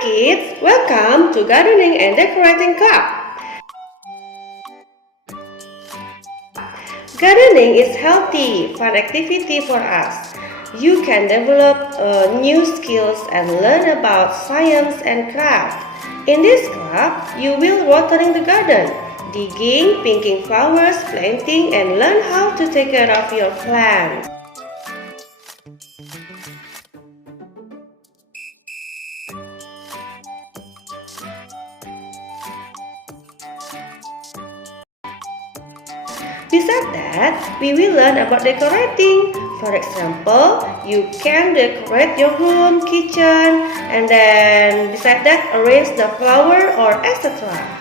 kids, welcome to Gardening and Decorating Club. Gardening is healthy, fun activity for us. You can develop new skills and learn about science and craft. In this club, you will watering the garden, digging, picking flowers, planting, and learn how to take care of your plants. Besides that, we will learn about decorating. For example, you can decorate your room, kitchen, and then besides that, arrange the flower or etc.